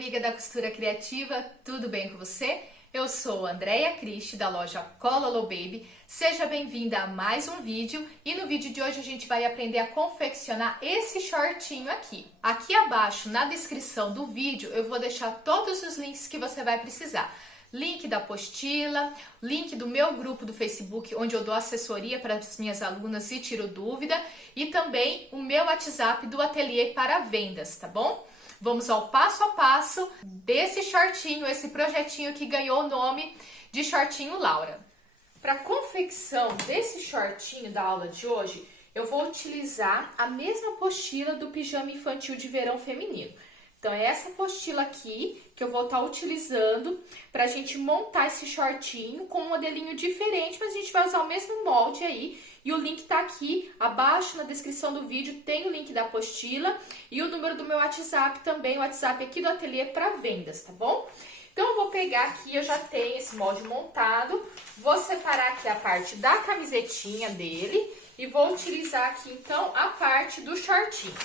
amiga da costura criativa, tudo bem com você? Eu sou Andréia Cristi da loja Cololo Baby. Seja bem-vinda a mais um vídeo e no vídeo de hoje a gente vai aprender a confeccionar esse shortinho aqui. Aqui abaixo na descrição do vídeo eu vou deixar todos os links que você vai precisar. Link da apostila, link do meu grupo do Facebook, onde eu dou assessoria para as minhas alunas e tiro dúvida, e também o meu WhatsApp do ateliê para vendas, tá bom? Vamos ao passo a passo desse shortinho, esse projetinho que ganhou o nome de Shortinho Laura. Para a confecção desse shortinho da aula de hoje, eu vou utilizar a mesma apostila do pijama infantil de verão feminino. Então, é essa apostila aqui que eu vou estar utilizando para a gente montar esse shortinho com um modelinho diferente, mas a gente vai usar o mesmo molde aí. E o link tá aqui abaixo na descrição do vídeo, tem o link da apostila e o número do meu WhatsApp também, o WhatsApp aqui do ateliê para vendas, tá bom? Então, eu vou pegar aqui, eu já tenho esse molde montado, vou separar aqui a parte da camisetinha dele e vou utilizar aqui, então, a parte do shortinho.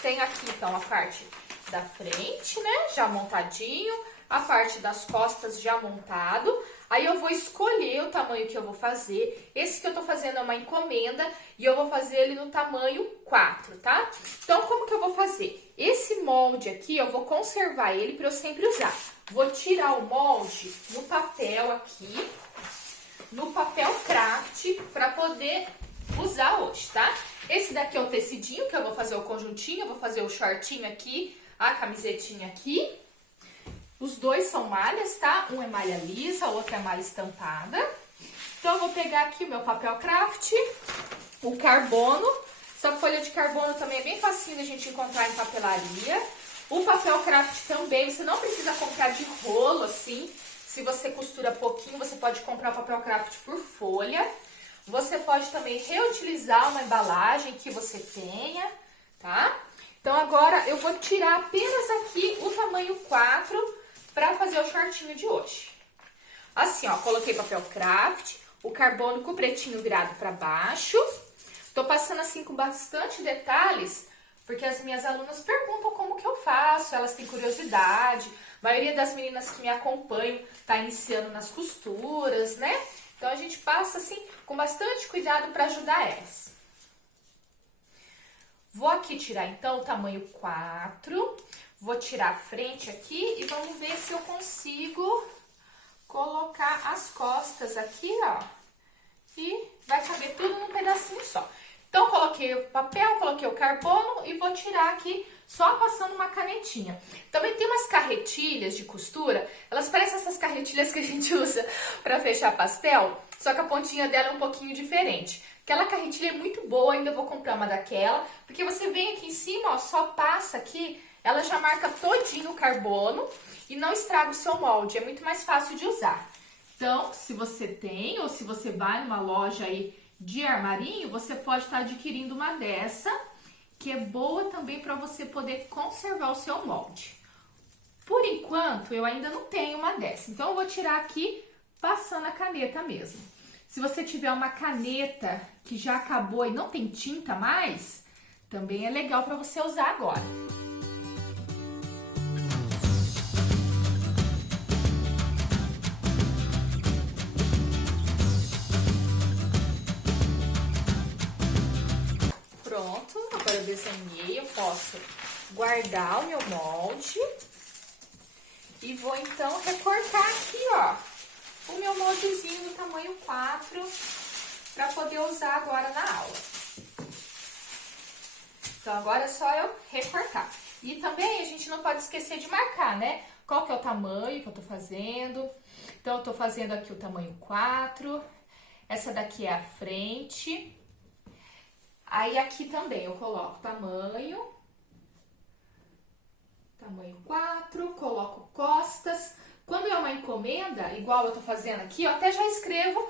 Tem aqui, então, a parte da frente, né, já montadinho, a parte das costas já montado. Aí eu vou escolher o tamanho que eu vou fazer. Esse que eu tô fazendo é uma encomenda e eu vou fazer ele no tamanho 4, tá? Então, como que eu vou fazer? Esse molde aqui, eu vou conservar ele para eu sempre usar. Vou tirar o molde no papel aqui, no papel craft, para poder usar hoje, tá? Esse daqui é o tecidinho, que eu vou fazer o conjuntinho, eu vou fazer o shortinho aqui, a camisetinha aqui. Os dois são malhas, tá? Um é malha lisa, o outro é malha estampada. Então, eu vou pegar aqui o meu papel craft, o carbono. Essa folha de carbono também é bem facinho a gente encontrar em papelaria. O papel craft também, você não precisa comprar de rolo, assim. Se você costura pouquinho, você pode comprar o papel craft por folha. Você pode também reutilizar uma embalagem que você tenha, tá? Então, agora eu vou tirar apenas aqui o tamanho 4 para fazer o shortinho de hoje. Assim, ó, coloquei papel craft, o carbono com o pretinho virado para baixo. Tô passando assim com bastante detalhes, porque as minhas alunas perguntam como que eu faço, elas têm curiosidade. A maioria das meninas que me acompanham tá iniciando nas costuras, né? Então, a gente passa assim com bastante cuidado para ajudar elas. Vou aqui tirar, então, o tamanho 4. Vou tirar a frente aqui e vamos ver se eu consigo colocar as costas aqui, ó. E vai caber tudo num pedacinho só. Então, coloquei o papel, coloquei o carbono e vou tirar aqui só passando uma canetinha. Também tem umas carretilhas de costura, elas parecem essas carretilhas que a gente usa para fechar pastel, só que a pontinha dela é um pouquinho diferente. Aquela carretilha é muito boa, ainda vou comprar uma daquela, porque você vem aqui em cima, ó, só passa aqui, ela já marca todinho o carbono e não estraga o seu molde, é muito mais fácil de usar. Então, se você tem ou se você vai numa loja aí de armarinho, você pode estar adquirindo uma dessa, que é boa também para você poder conservar o seu molde. Por enquanto, eu ainda não tenho uma dessa, então eu vou tirar aqui passando a caneta mesmo. Se você tiver uma caneta que já acabou e não tem tinta mais, também é legal para você usar agora. Pronto, agora eu desenhei, eu posso guardar o meu molde e vou então recortar aqui, ó, o meu moldezinho do tamanho 4 para poder usar agora na aula. Então, agora é só eu recortar. E também a gente não pode esquecer de marcar, né? Qual que é o tamanho que eu tô fazendo. Então, eu tô fazendo aqui o tamanho 4. Essa daqui é a frente. Aí, aqui também eu coloco tamanho 4, coloco costas. Quando é uma encomenda, igual eu tô fazendo aqui, eu até já escrevo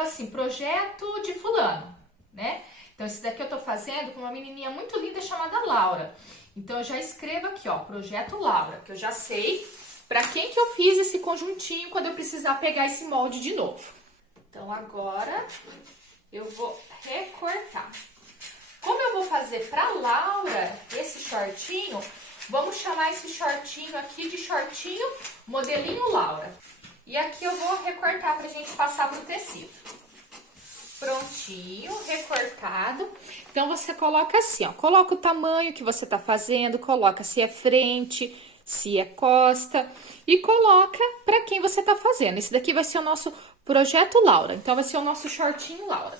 assim, projeto de fulano, né? Então, esse daqui eu tô fazendo com uma menininha muito linda chamada Laura. Então, eu já escrevo aqui, ó, projeto Laura, que eu já sei pra quem que eu fiz esse conjuntinho quando eu precisar pegar esse molde de novo. Então, agora eu vou recortar. Como eu vou fazer pra Laura esse shortinho, Vamos chamar esse shortinho aqui de shortinho modelinho Laura. E aqui eu vou recortar pra gente passar pro tecido. Prontinho, recortado. Então, você coloca assim, ó. Coloca o tamanho que você tá fazendo, coloca se é frente, se é costa. E coloca pra quem você tá fazendo. Esse daqui vai ser o nosso projeto Laura. Então, vai ser o nosso shortinho Laura.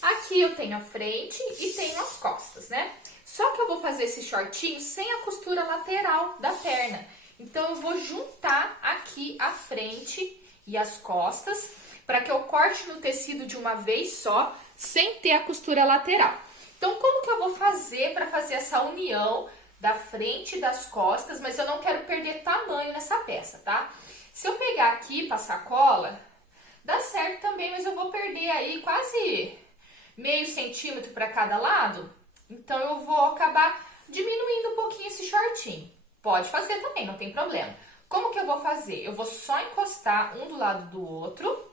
Aqui eu tenho a frente e tenho as costas, né? Só que eu vou fazer esse shortinho sem a costura lateral da perna. Então, eu vou juntar aqui a frente e as costas para que eu corte no tecido de uma vez só, sem ter a costura lateral. Então, como que eu vou fazer para fazer essa união da frente e das costas, mas eu não quero perder tamanho nessa peça, tá? Se eu pegar aqui e passar cola, dá certo também, mas eu vou perder aí quase meio centímetro para cada lado. Então, eu vou acabar diminuindo um pouquinho esse shortinho. Pode fazer também, não tem problema. Como que eu vou fazer? Eu vou só encostar um do lado do outro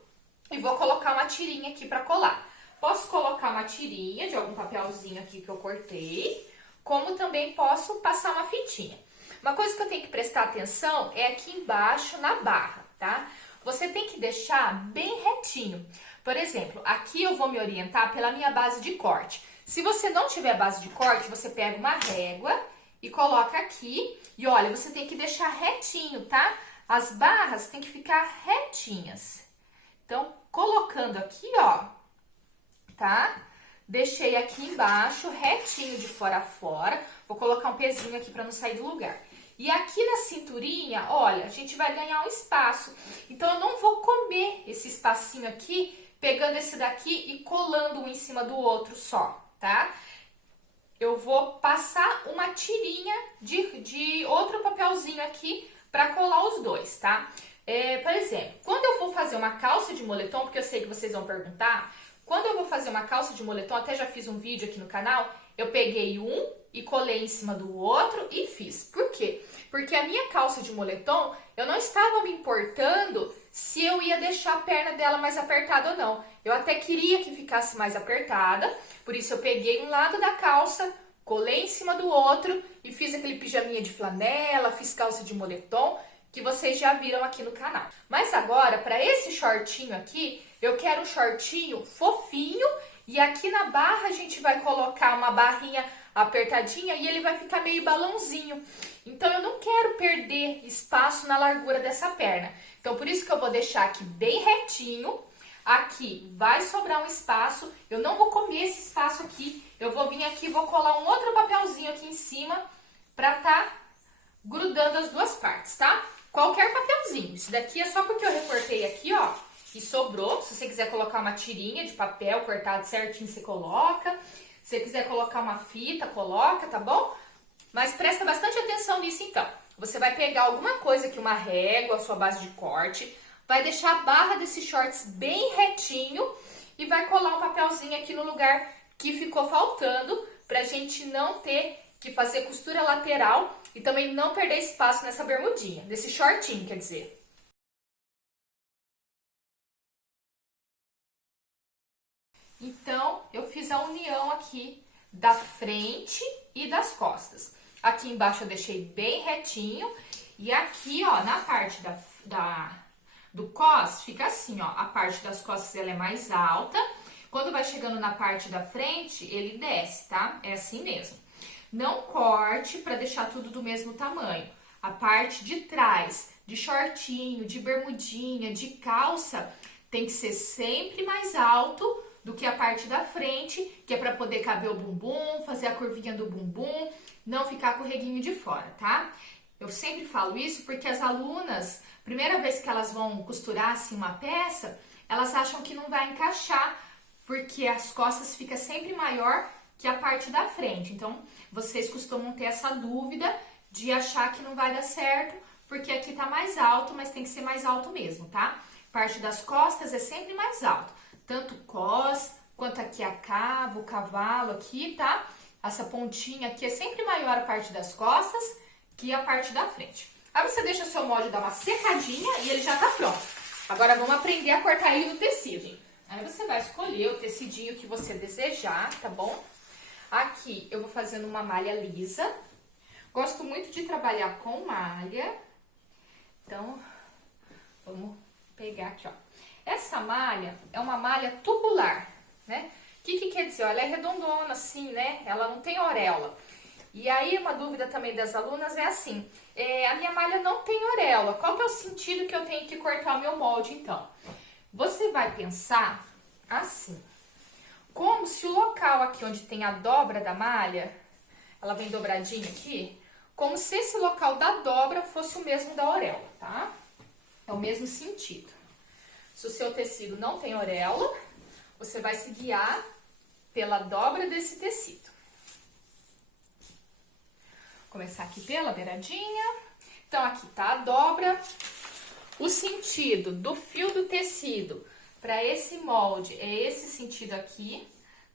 e vou colocar uma tirinha aqui para colar. Posso colocar uma tirinha de algum papelzinho aqui que eu cortei, como também posso passar uma fitinha. Uma coisa que eu tenho que prestar atenção é aqui embaixo na barra, tá? Você tem que deixar bem retinho. Por exemplo, aqui eu vou me orientar pela minha base de corte. Se você não tiver base de corte, você pega uma régua e coloca aqui. E olha, você tem que deixar retinho, tá? As barras tem que ficar retinhas. Então, colocando aqui, ó, tá? Deixei aqui embaixo, retinho de fora a fora. Vou colocar um pezinho aqui pra não sair do lugar. E aqui na cinturinha, olha, a gente vai ganhar um espaço. Então, eu não vou comer esse espacinho aqui, pegando esse daqui e colando um em cima do outro só, tá? Eu vou passar uma tirinha de outro papelzinho aqui pra colar os dois, tá? Por exemplo, quando eu vou fazer uma calça de moletom, porque eu sei que vocês vão perguntar, quando eu vou fazer uma calça de moletom, até já fiz um vídeo aqui no canal, eu peguei um e colei em cima do outro e fiz. Por quê? Porque a minha calça de moletom, eu não estava me importando se eu ia deixar a perna dela mais apertada ou não. Eu até queria que ficasse mais apertada, por isso eu peguei um lado da calça, colei em cima do outro e fiz aquele pijaminha de flanela, fiz calça de moletom, que vocês já viram aqui no canal. Mas agora, para esse shortinho aqui, eu quero um shortinho fofinho e aqui na barra a gente vai colocar uma barrinha apertadinha e ele vai ficar meio balãozinho. Então, eu não quero perder espaço na largura dessa perna. Então, por isso que eu vou deixar aqui bem retinho. Aqui vai sobrar um espaço, eu não vou comer esse espaço aqui. Eu vou vir aqui e vou colar um outro papelzinho aqui em cima pra tá grudando as duas partes, tá? Qualquer papelzinho. Isso daqui é só porque eu recortei aqui, ó, e sobrou. Se você quiser colocar uma tirinha de papel cortado certinho, você coloca. Se você quiser colocar uma fita, coloca, tá bom? Mas presta bastante atenção nisso, então. Você vai pegar alguma coisa aqui, uma régua, a sua base de corte, vai deixar a barra desses shorts bem retinho e vai colar um papelzinho aqui no lugar que ficou faltando, pra gente não ter que fazer costura lateral e também não perder espaço nessa bermudinha, desse shortinho, quer dizer. Então, eu fiz a união aqui da frente e das costas. Aqui embaixo eu deixei bem retinho e aqui, ó, na parte do cos, fica assim, ó, a parte das costas ela é mais alta. Quando vai chegando na parte da frente, ele desce, tá? É assim mesmo. Não corte para deixar tudo do mesmo tamanho. A parte de trás, de shortinho, de bermudinha, de calça, tem que ser sempre mais alto do que a parte da frente, que é para poder caber o bumbum, fazer a curvinha do bumbum, não ficar com o reguinho de fora, tá? Eu sempre falo isso porque as alunas, primeira vez que elas vão costurar assim uma peça, elas acham que não vai encaixar, porque as costas ficam sempre maior que a parte da frente. Então, vocês costumam ter essa dúvida de achar que não vai dar certo, porque aqui tá mais alto, mas tem que ser mais alto mesmo, tá? Parte das costas é sempre mais alto, tanto cos, quanto aqui a cava, o cavalo aqui, tá? Essa pontinha aqui é sempre maior a parte das costas que a parte da frente. Aí você deixa o seu molde dar uma secadinha e ele já tá pronto. Agora vamos aprender a cortar ele no tecido. Aí você vai escolher o tecidinho que você desejar, tá bom? Aqui eu vou fazendo uma malha lisa. Gosto muito de trabalhar com malha. Então, vamos pegar aqui, ó. Essa malha é uma malha tubular, né? O que quer dizer? Ela é redondona assim, né? Ela não tem auréola. E aí, uma dúvida também das alunas é assim, a minha malha não tem auréola, qual que é o sentido que eu tenho que cortar o meu molde, então? Você vai pensar assim, como se o local aqui onde tem a dobra da malha, ela vem dobradinha aqui, como se esse local da dobra fosse o mesmo da auréola, tá? É o mesmo sentido. Se o seu tecido não tem auréola, você vai se guiar pela dobra desse tecido. Começar aqui pela beiradinha. Então, aqui tá a dobra. O sentido do fio do tecido para esse molde é esse sentido aqui.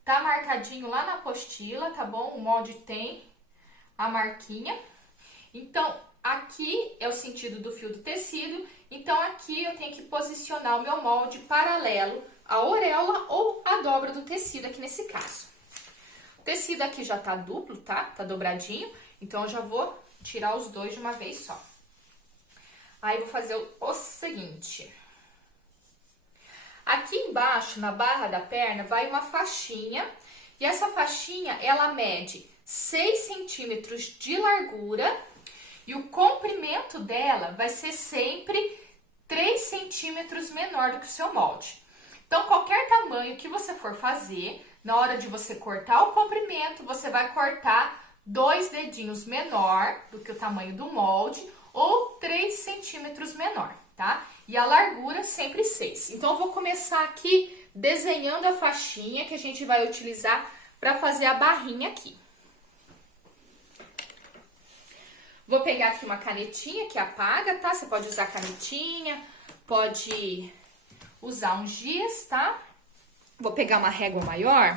Tá marcadinho lá na apostila, tá bom? O molde tem a marquinha. Então, aqui é o sentido do fio do tecido. Então, aqui eu tenho que posicionar o meu molde paralelo à auréola ou à dobra do tecido, aqui nesse caso. O tecido aqui já tá duplo, tá? Tá dobradinho. Então, eu já vou tirar os dois de uma vez só. Aí, vou fazer o seguinte. Aqui embaixo, na barra da perna, vai uma faixinha. E essa faixinha, ela mede 6 centímetros de largura. E o comprimento dela vai ser sempre 3 centímetros menor do que o seu molde. Então, qualquer tamanho que você for fazer, na hora de você cortar o comprimento, você vai cortar 2 dedinhos menor do que o tamanho do molde ou 3 centímetros menor, tá? E a largura sempre 6. Então, eu vou começar aqui desenhando a faixinha que a gente vai utilizar para fazer a barrinha aqui. Vou pegar aqui uma canetinha que apaga, tá? Você pode usar canetinha, pode usar um giz, tá? Vou pegar uma régua maior,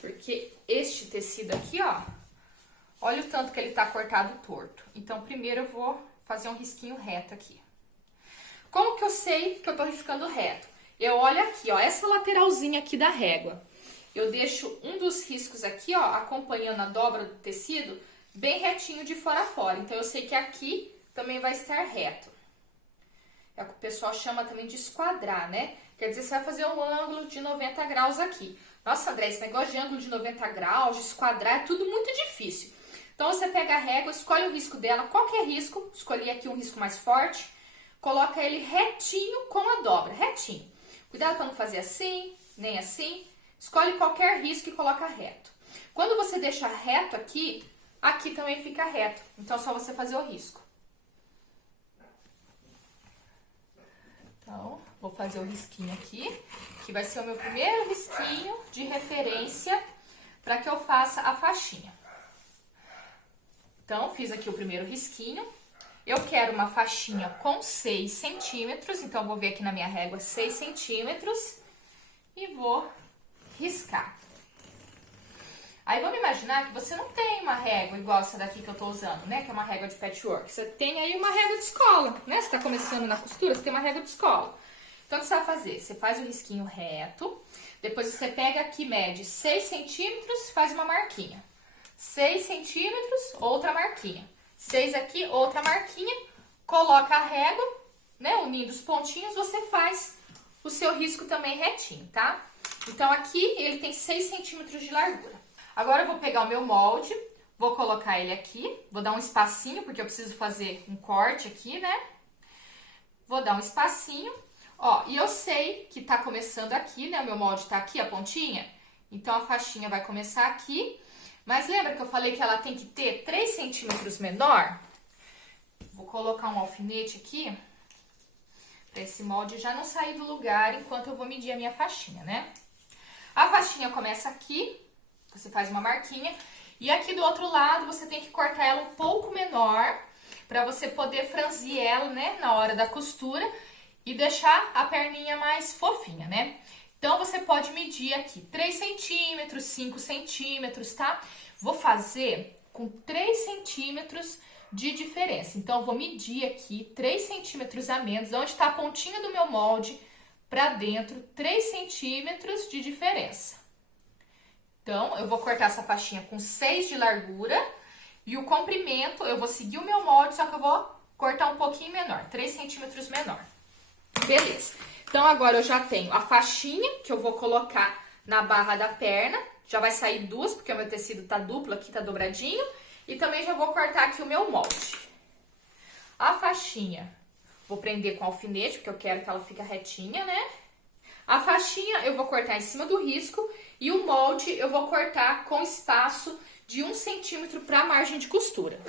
porque este tecido aqui, ó, olha o tanto que ele tá cortado torto. Então, primeiro eu vou fazer um risquinho reto aqui. Como que eu sei que eu tô riscando reto? Eu olho aqui, ó, essa lateralzinha aqui da régua. Eu deixo um dos riscos aqui, ó, acompanhando a dobra do tecido, bem retinho de fora a fora. Então, eu sei que aqui também vai estar reto. É o que o pessoal chama também de esquadrar, né? Quer dizer, você vai fazer um ângulo de 90 graus aqui. Nossa, André, esse negócio de ângulo de 90 graus, de esquadrar, é tudo muito difícil. Então, você pega a régua, escolhe o risco dela, qualquer risco, escolhi aqui um risco mais forte, coloca ele retinho com a dobra, retinho. Cuidado para não fazer assim, nem assim. Escolhe qualquer risco e coloca reto. Quando você deixa reto aqui, aqui também fica reto. Então, é só você fazer o risco. Então, vou fazer o risquinho aqui, que vai ser o meu primeiro risquinho de referência para que eu faça a faixinha. Então, fiz aqui o primeiro risquinho. Eu quero uma faixinha com 6 centímetros, então, vou ver aqui na minha régua 6 centímetros e vou riscar. Aí, vamos imaginar que você não tem uma régua igual essa daqui que eu tô usando, né? Que é uma régua de patchwork. Você tem aí uma régua de escola, né? Você tá começando na costura, você tem uma régua de escola. Então, o que você vai fazer? Você faz o risquinho reto, depois você pega aqui, mede 6 centímetros, faz uma marquinha. 6 centímetros, outra marquinha. 6 aqui, outra marquinha. Coloca a régua, né? Unindo os pontinhos, você faz o seu risco também retinho, tá? Então, aqui ele tem 6 centímetros de largura. Agora, eu vou pegar o meu molde, vou colocar ele aqui, vou dar um espacinho, porque eu preciso fazer um corte aqui, né? Vou dar um espacinho, ó, e eu sei que tá começando aqui, né? O meu molde tá aqui, a pontinha, então a faixinha vai começar aqui. Mas lembra que eu falei que ela tem que ter 3 centímetros menor? Vou colocar um alfinete aqui, pra esse molde já não sair do lugar enquanto eu vou medir a minha faixinha, né? A faixinha começa aqui. Você faz uma marquinha e aqui do outro lado você tem que cortar ela um pouco menor para você poder franzir ela, né, na hora da costura e deixar a perninha mais fofinha, né? Então, você pode medir aqui 3 centímetros, 5 centímetros, tá? Vou fazer com 3 centímetros de diferença. Então, eu vou medir aqui 3 centímetros a menos, onde está a pontinha do meu molde para dentro, 3 centímetros de diferença. Então, eu vou cortar essa faixinha com 6 de largura E o comprimento, eu vou seguir o meu molde, só que eu vou cortar um pouquinho menor, 3 centímetros menor. Beleza. Então, agora eu já tenho a faixinha que eu vou colocar na barra da perna. Já vai sair duas, porque o meu tecido tá duplo aqui, tá dobradinho. E também já vou cortar aqui o meu molde. A faixinha, vou prender com alfinete, porque eu quero que ela fique retinha, né? A faixinha eu vou cortar em cima do risco e o molde eu vou cortar com espaço de 1 centímetro para a margem de costura.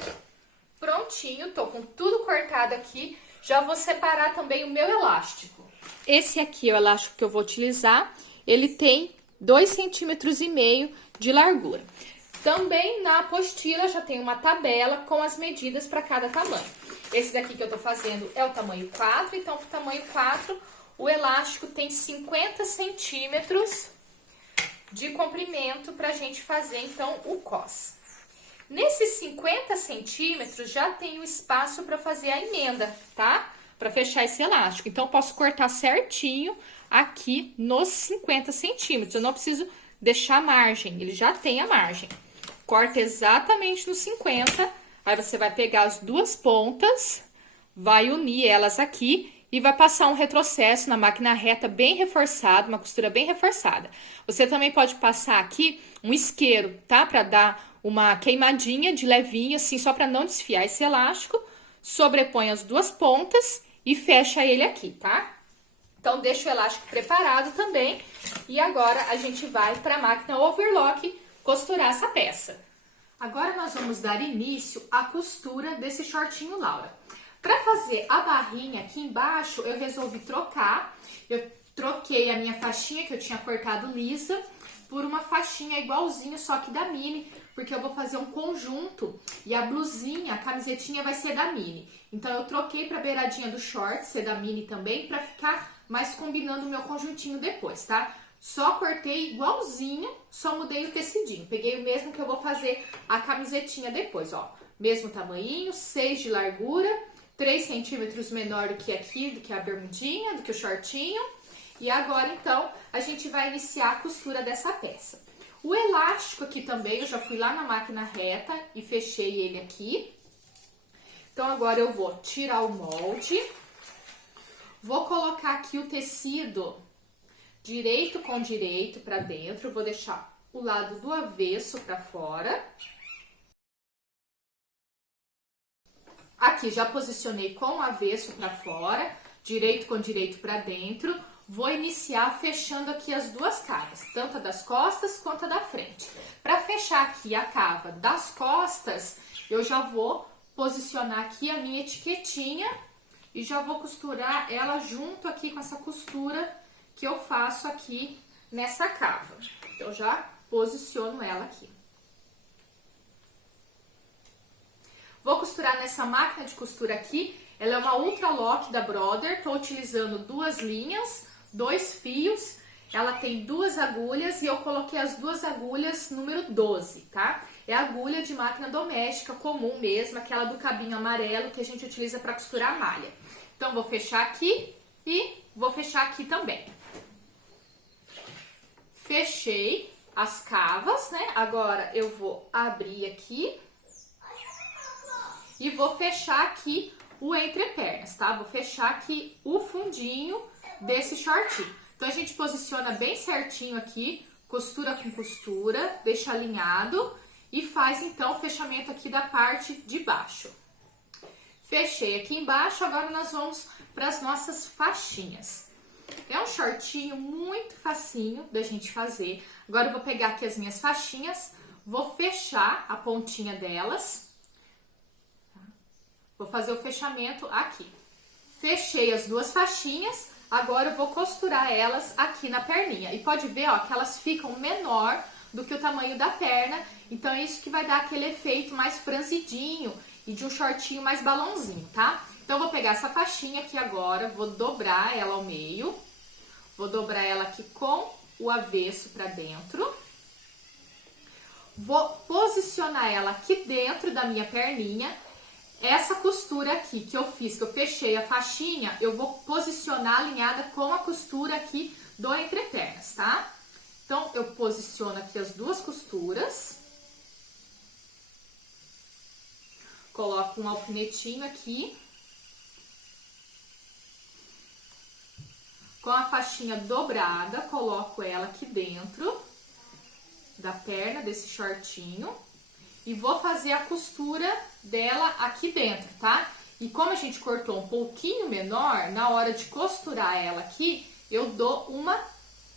Prontinho, tô com tudo cortado aqui. Já vou separar também o meu elástico. Esse aqui é o elástico que eu vou utilizar. Ele tem 2,5 centímetros de largura. Também na apostila já tem uma tabela com as medidas para cada tamanho. Esse daqui que eu tô fazendo é o tamanho 4, então pro tamanho 4, o elástico tem 50 centímetros de comprimento pra gente fazer, então, o cos. Nesses 50 centímetros já tem o espaço para fazer a emenda, tá? Para fechar esse elástico. Então, eu posso cortar certinho aqui nos 50 centímetros. Eu não preciso deixar margem, ele já tem a margem. Corta exatamente nos 50, aí você vai pegar as duas pontas, vai unir elas aqui e vai passar um retrocesso na máquina reta bem reforçado, uma costura bem reforçada. Você também pode passar aqui um isqueiro, tá? Para dar uma queimadinha de levinho, assim, só para não desfiar esse elástico. Sobrepõe as duas pontas e fecha ele aqui, tá? Então, deixa o elástico preparado também. E agora, a gente vai para a máquina overlock costurar essa peça. Agora, nós vamos dar início à costura desse shortinho Laura. Para fazer a barrinha aqui embaixo, eu resolvi trocar. Eu troquei a minha faixinha que eu tinha cortado lisa por uma faixinha igualzinha, só que da mini, porque eu vou fazer um conjunto e a blusinha, a camisetinha vai ser da mini. Então, eu troquei para a beiradinha do short, ser da mini também, para ficar mais combinando o meu conjuntinho depois, tá? Só cortei igualzinho, só mudei o tecidinho. Peguei o mesmo que eu vou fazer a camisetinha depois, ó. Mesmo tamanhinho, 6 de largura, 3 centímetros menor do que aqui, do que a bermudinha, do que o shortinho. E agora, então, a gente vai iniciar a costura dessa peça. O elástico aqui também, eu já fui lá na máquina reta e fechei ele aqui. Então, agora eu vou tirar o molde. Vou colocar aqui o tecido direito com direito para dentro. Vou deixar o lado do avesso para fora. Aqui já posicionei com o avesso para fora, direito com direito para dentro. Vou iniciar fechando aqui as duas cavas, tanto a das costas quanto a da frente. Para fechar aqui a cava das costas, eu já vou posicionar aqui a minha etiquetinha e já vou costurar ela junto aqui com essa costura que eu faço aqui nessa cava. Então, já posiciono ela aqui. Vou costurar nessa máquina de costura aqui. Ela é uma Ultra Lock da Brother. Tô utilizando 2 linhas, 2 fios. Ela tem 2 agulhas e eu coloquei as 2 agulhas número 12, tá? É a agulha de máquina doméstica comum mesmo, aquela do cabinho amarelo que a gente utiliza para costurar a malha. Então, vou fechar aqui e vou fechar aqui também. Fechei as cavas, né? Agora, eu vou abrir aqui e vou fechar aqui o entrepernas, tá? Vou fechar aqui o fundinho desse shortinho. Então, a gente posiciona bem certinho aqui, costura com costura, deixa alinhado e faz, então, o fechamento aqui da parte de baixo. Fechei aqui embaixo, agora nós vamos para as nossas faixinhas. É um shortinho muito facinho da gente fazer. Agora eu vou pegar aqui as minhas faixinhas, vou fechar a pontinha delas. Vou fazer o fechamento aqui. Fechei as 2 faixinhas, agora eu vou costurar elas aqui na perninha. E pode ver, ó, que elas ficam menor do que o tamanho da perna. Então, é isso que vai dar aquele efeito mais franzidinho e de um shortinho mais balãozinho, tá? Então, eu vou pegar essa faixinha aqui agora, vou dobrar ela ao meio. Vou dobrar ela aqui com o avesso pra dentro. Vou posicionar ela aqui dentro da minha perninha. Essa costura aqui que eu fiz, que eu fechei a faixinha, eu vou posicionar alinhada com a costura aqui do entrepernas, tá? Então, eu posiciono aqui as 2 costuras. Coloco um alfinetinho aqui. Com a faixinha dobrada, coloco ela aqui dentro da perna desse shortinho. E vou fazer a costura dela aqui dentro, tá? E como a gente cortou um pouquinho menor, na hora de costurar ela aqui, eu dou uma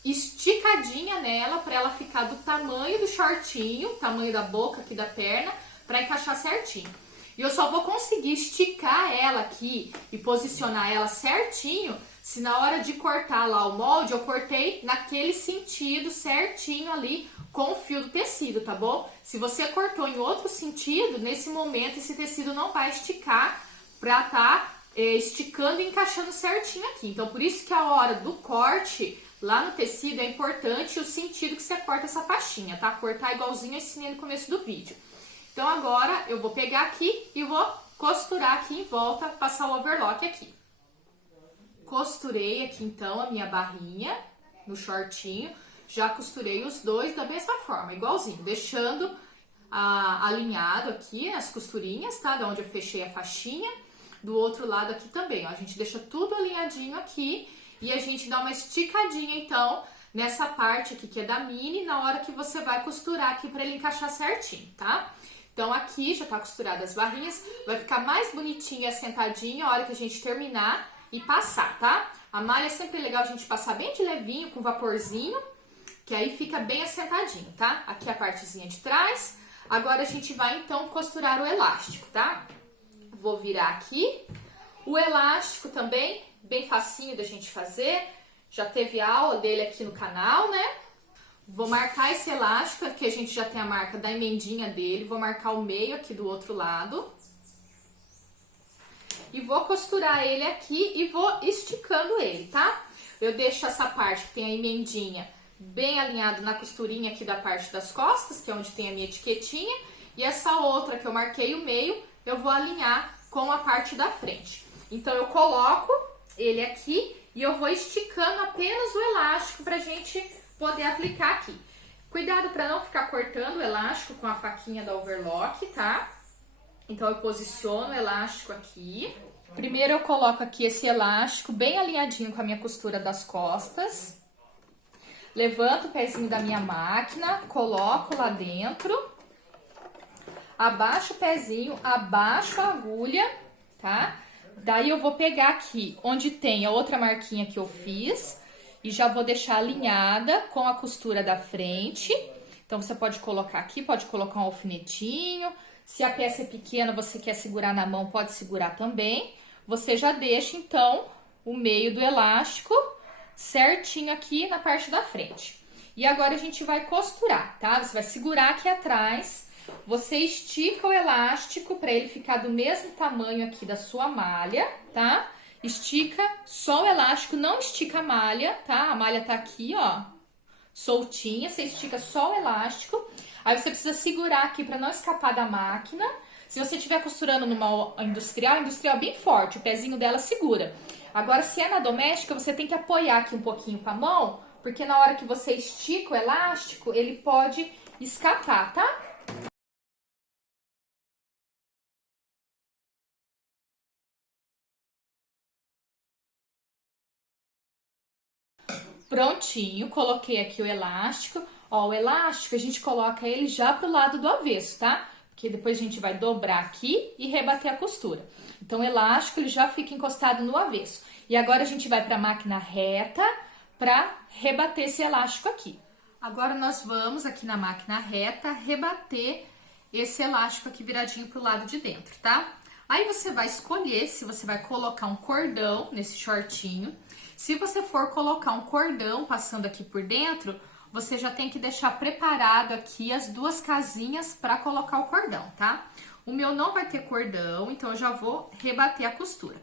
esticadinha nela para ela ficar do tamanho do shortinho, tamanho da boca aqui da perna, para encaixar certinho. E eu só vou conseguir esticar ela aqui e posicionar ela certinho se na hora de cortar lá o molde, eu cortei naquele sentido certinho ali com o fio do tecido, tá bom? Se você cortou em outro sentido, nesse momento esse tecido não vai esticar pra tá esticando e encaixando certinho aqui. Então, por isso que a hora do corte lá no tecido é importante o sentido que você corta essa faixinha, tá? Cortar igualzinho eu ensinei no começo do vídeo. Então, agora eu vou pegar aqui e vou costurar aqui em volta, passar o overlock aqui. Costurei aqui então a minha barrinha no shortinho, já costurei os dois da mesma forma, igualzinho, deixando alinhado aqui as costurinhas, tá? Da onde eu fechei a faixinha, do outro lado aqui também, ó. A gente deixa tudo alinhadinho aqui e a gente dá uma esticadinha então nessa parte aqui que é da mini, na hora que você vai costurar aqui pra ele encaixar certinho, tá? Então aqui já tá costurada as barrinhas, vai ficar mais bonitinho e assentadinho a hora que a gente terminar e passar, tá? A malha é sempre legal a gente passar bem de levinho, com vaporzinho, que aí fica bem assentadinho, tá? Aqui a partezinha de trás. Agora a gente vai então costurar o elástico, tá? Vou virar aqui. O elástico também, bem facinho da gente fazer. Já teve aula dele aqui no canal, né? Vou marcar esse elástico, aqui a gente já tem a marca da emendinha dele. Vou marcar o meio aqui do outro lado. E vou costurar ele aqui e vou esticando ele, tá? Eu deixo essa parte que tem a emendinha bem alinhado na costurinha aqui da parte das costas, que é onde tem a minha etiquetinha. E essa outra que eu marquei o meio, eu vou alinhar com a parte da frente. Então, eu coloco ele aqui e eu vou esticando apenas o elástico pra gente poder aplicar aqui. Cuidado para não ficar cortando o elástico com a faquinha da overlock, tá? Então, eu posiciono o elástico aqui. Primeiro, eu coloco aqui esse elástico bem alinhadinho com a minha costura das costas. Levanto o pezinho da minha máquina, coloco lá dentro. Abaixo o pezinho, abaixo a agulha, tá? Daí, eu vou pegar aqui onde tem a outra marquinha que eu fiz e já vou deixar alinhada com a costura da frente. Então, você pode colocar aqui, pode colocar um alfinetinho. Se a peça é pequena, você quer segurar na mão, pode segurar também. Você já deixa, então, o meio do elástico certinho aqui na parte da frente. E agora a gente vai costurar, tá? Você vai segurar aqui atrás, você estica o elástico para ele ficar do mesmo tamanho aqui da sua malha, tá? Estica só o elástico, não estica a malha, tá? A malha tá aqui, ó, soltinha, você estica só o elástico. Aí você precisa segurar aqui para não escapar da máquina. Se você estiver costurando numa industrial, industrial bem forte, o pezinho dela segura. Agora, se é na doméstica, você tem que apoiar aqui um pouquinho com a mão, porque na hora que você estica o elástico, ele pode escapar, tá? Prontinho, coloquei aqui o elástico. Ó, o elástico a gente coloca ele já pro lado do avesso, tá? Porque depois a gente vai dobrar aqui e rebater a costura. Então, o elástico ele já fica encostado no avesso. E agora a gente vai pra máquina reta pra rebater esse elástico aqui. Agora nós vamos aqui na máquina reta rebater esse elástico aqui viradinho pro lado de dentro, tá? Aí você vai escolher se você vai colocar um cordão nesse shortinho. Se você for colocar um cordão passando aqui por dentro, você já tem que deixar preparado aqui as duas casinhas para colocar o cordão, tá? O meu não vai ter cordão, então eu já vou rebater a costura.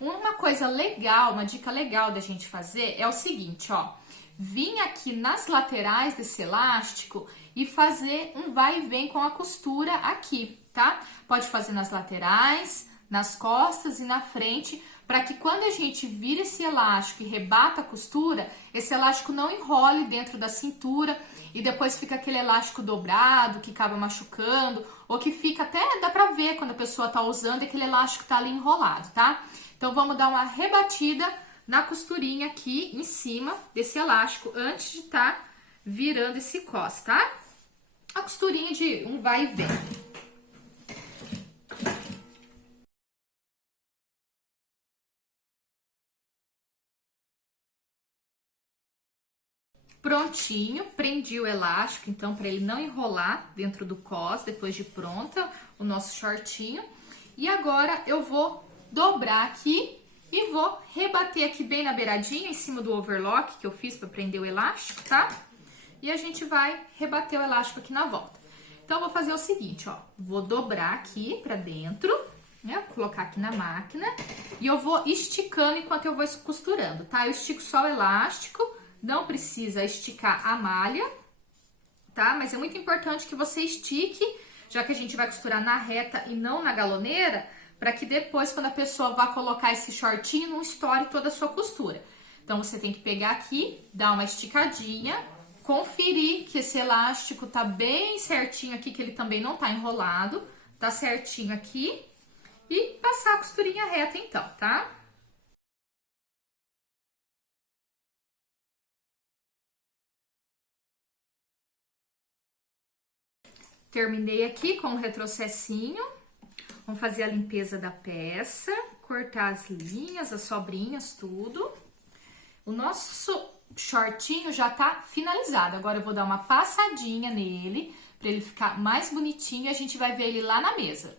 Uma coisa legal, uma dica legal da gente fazer é o seguinte, ó. Vir aqui nas laterais desse elástico e fazer um vai e vem com a costura aqui, tá? Pode fazer nas laterais, nas costas e na frente, para que quando a gente vira esse elástico e rebata a costura, esse elástico não enrole dentro da cintura e depois fica aquele elástico dobrado que acaba machucando, ou que fica até, dá pra ver quando a pessoa tá usando e aquele elástico tá ali enrolado, tá? Então vamos dar uma rebatida na costurinha aqui em cima desse elástico antes de tá virando esse cos, tá? A costurinha de um vai e vem. Prontinho, prendi o elástico, então, para ele não enrolar dentro do cos, depois de pronta o nosso shortinho. E agora eu vou dobrar aqui e vou rebater aqui bem na beiradinha, em cima do overlock que eu fiz para prender o elástico, tá? E a gente vai rebater o elástico aqui na volta. Então, eu vou fazer o seguinte, ó, vou dobrar aqui pra dentro, né? Vou colocar aqui na máquina e eu vou esticando enquanto eu vou costurando, tá? Eu estico só o elástico. Não precisa esticar a malha, tá? Mas é muito importante que você estique, já que a gente vai costurar na reta e não na galoneira, para que depois, quando a pessoa vá colocar esse shortinho, não estoure toda a sua costura. Então, você tem que pegar aqui, dar uma esticadinha, conferir que esse elástico tá bem certinho aqui, que ele também não tá enrolado, tá certinho aqui, e passar a costurinha reta então, tá? Terminei aqui com o retrocessinho. Vamos fazer a limpeza da peça, cortar as linhas, as sobrinhas, tudo. O nosso shortinho já tá finalizado. Agora eu vou dar uma passadinha nele, pra ele ficar mais bonitinho e a gente vai ver ele lá na mesa.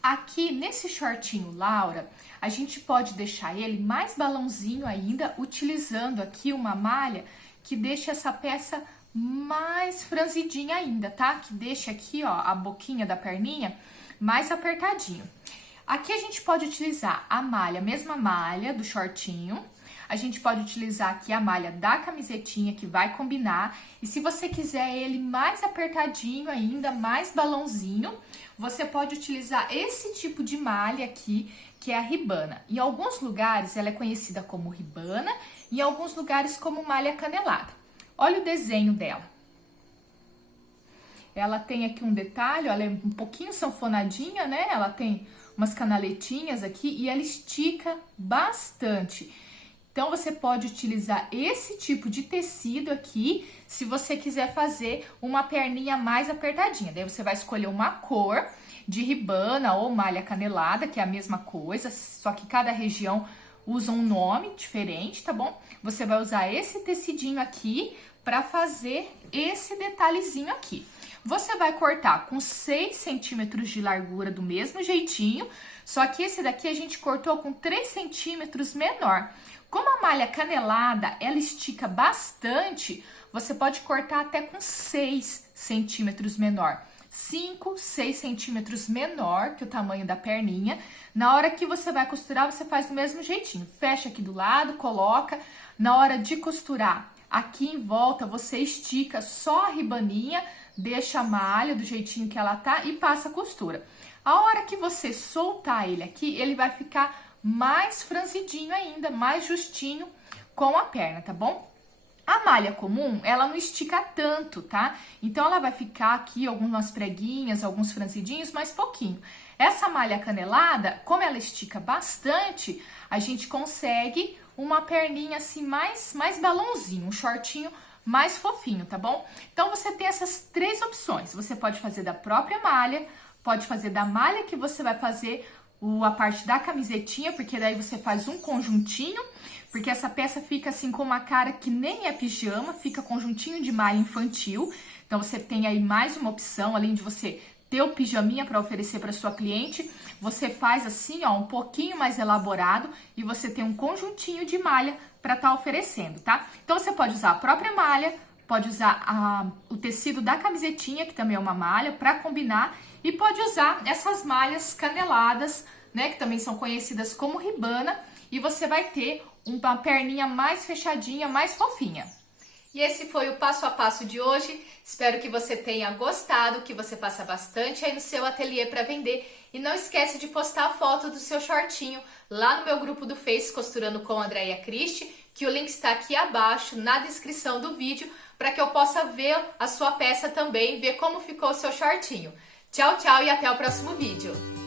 Aqui, nesse shortinho Laura, a gente pode deixar ele mais balãozinho ainda, utilizando aqui uma malha que deixa essa peça mais franzidinha ainda, tá? Que deixa aqui, ó, a boquinha da perninha mais apertadinho. Aqui a gente pode utilizar a malha, a mesma malha do shortinho. A gente pode utilizar aqui a malha da camisetinha, que vai combinar. E se você quiser ele mais apertadinho ainda, mais balãozinho, você pode utilizar esse tipo de malha aqui, que é a ribana. Em alguns lugares ela é conhecida como ribana, e em alguns lugares como malha canelada. Olha o desenho dela. Ela tem aqui um detalhe, ela é um pouquinho sanfonadinha, né? Ela tem umas canaletinhas aqui e ela estica bastante. Então, você pode utilizar esse tipo de tecido aqui, se você quiser fazer uma perninha mais apertadinha. Daí, você vai escolher uma cor de ribana ou malha canelada, que é a mesma coisa, só que cada região usa um nome diferente, tá bom? Você vai usar esse tecidinho aqui para fazer esse detalhezinho aqui. Você vai cortar com 6 centímetros de largura do mesmo jeitinho, só que esse daqui a gente cortou com 3 centímetros menor. Como a malha canelada, ela estica bastante, você pode cortar até com 6 centímetros menor. 5, 6 centímetros menor que o tamanho da perninha. Na hora que você vai costurar, você faz do mesmo jeitinho. Fecha aqui do lado, coloca. Na hora de costurar, aqui em volta, você estica só a ribaninha, deixa a malha do jeitinho que ela tá e passa a costura. A hora que você soltar ele aqui, ele vai ficar mais franzidinho ainda, mais justinho com a perna, tá bom? A malha comum, ela não estica tanto, tá? Então, ela vai ficar aqui algumas preguinhas, alguns franzidinhos, mas pouquinho. Essa malha canelada, como ela estica bastante, a gente consegue uma perninha assim mais balãozinho, um shortinho mais fofinho, tá bom? Então, você tem essas 3 opções. Você pode fazer da própria malha, pode fazer da malha que você vai fazer a parte da camisetinha, porque daí você faz um conjuntinho, porque essa peça fica assim com uma cara que nem é pijama, fica conjuntinho de malha infantil. Então, você tem aí mais uma opção, além de você ter o pijaminha para oferecer para sua cliente, você faz assim, ó, um pouquinho mais elaborado e você tem um conjuntinho de malha para estar oferecendo, tá? Então, você pode usar a própria malha, pode usar o tecido da camisetinha, que também é uma malha, para combinar, e pode usar essas malhas caneladas, né, que também são conhecidas como ribana, e você vai ter uma perninha mais fechadinha, mais fofinha. E esse foi o passo a passo de hoje. Espero que você tenha gostado, que você faça bastante aí no seu ateliê para vender. E não esquece de postar a foto do seu shortinho lá no meu grupo do Face Costurando com Andréia Cristi, que o link está aqui abaixo na descrição do vídeo, para que eu possa ver a sua peça também, ver como ficou o seu shortinho. Tchau, tchau e até o próximo vídeo!